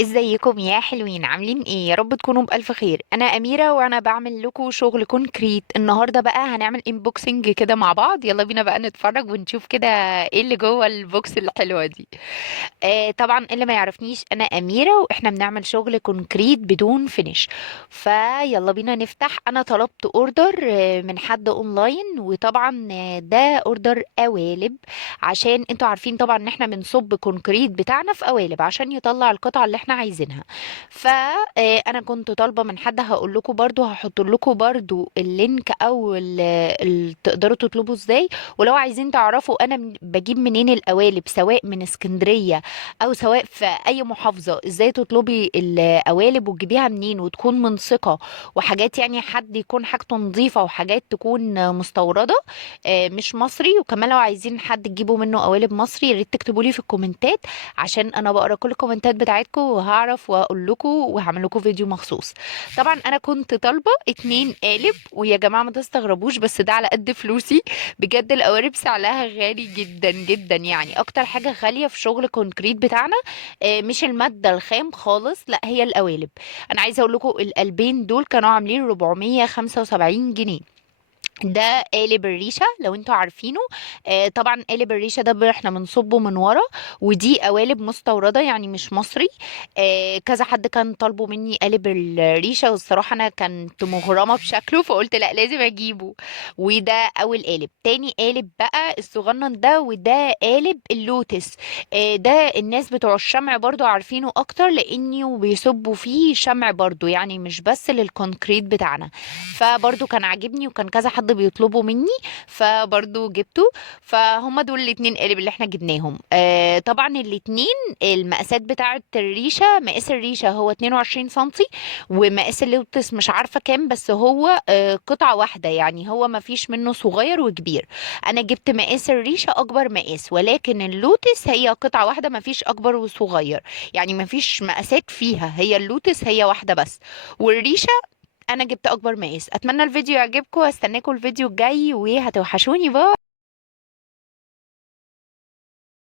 ازيكم يا حلوين؟ عاملين ايه؟ يا رب تكونوا بألف خير. انا أميرة وانا بعمل لكم شغل كونكريت. النهاردة بقى هنعمل انبوكسنج كده مع بعض. يلا بينا بقى نتفرج ونشوف كده ايه اللي جوه البوكس الحلوة دي. طبعا اللي ما يعرفنيش، انا أميرة واحنا بنعمل شغل كونكريت بدون فينش. فيلا بينا نفتح. انا طلبت اوردر من حد اونلاين، وطبعا ده اوردر قوالب، عشان انتوا عارفين طبعا ان احنا بنصب كونكريت بتاعنا في قوالب عشان يطلع القطعة اللي احنا عايزينها. فانا كنت طالبة من حد، هقول لكم برضو، هحط لكم برضو اللينك او تقدروا تطلبوا ازاي. ولو عايزين تعرفوا انا بجيب منين القوالب، سواء من اسكندرية او سواء في اي محافظة، ازاي تطلبي القوالب وتجيبيها منين وتكون من ثقة، وحاجات يعني حد يكون حاجته نظيفة وحاجات تكون مستوردة مش مصري. وكمان لو عايزين حد تجيبوا منه قوالب مصري، يا ريت تكتبوا لي في الكومنتات، عشان انا بقرا كل الكومنتات بتاعتكم وهعرف واقول لكم وهعمل لكم فيديو مخصوص. طبعا انا كنت طالبه 2 قالب، ويا جماعه ما تستغربوش بس ده على قد فلوسي. بجد القوالب سعرها غالي جدا جدا، يعني اكتر حاجه غاليه في شغل كونكريت بتاعنا مش الماده الخام خالص، لا هي القوالب. انا عايزه اقول لكم القلبين دول كانوا عاملين 475 جنيه. ده قالب الريشة لو انتوا عارفينه. طبعا قالب الريشة ده احنا بنصبه من ورا، ودي قوالب مستوردة يعني مش مصري. كذا حد كان طالبه مني قالب الريشة، والصراحة انا كنت مغرمة بشكله فقلت لا لازم اجيبه. وده اول قالب. تاني قالب بقى الصغنن ده، وده قالب اللوتس. ده الناس بتوع الشمع برضو عارفينه اكتر، لانه بيصبوا فيه شمع برضو، يعني مش بس للكونكريت بتاعنا. فبرضو كان عاجبني وكان كذا حد بيطلبوا مني، فبرضو جبته. فهم دول الاتنين قالب اللي احنا جبناهم. طبعا الاتنين المقاسات بتاعة الريشة، مقاس الريشة هو 22 سنتي، ومقاس اللوتس مش عارفة كام، بس هو قطعة واحدة، يعني هو ما فيش منه صغير وكبير. انا جبت مقاس الريشة اكبر مقاس، ولكن اللوتس هي قطعة واحدة، ما فيش اكبر وصغير، يعني ما فيش مقاسات فيها، هي اللوتس هي واحدة بس. والريشة انا جبت اكبر مقاس. اتمنى الفيديو يعجبكم، واستناكم الفيديو الجاي وهتوحشوني. باي.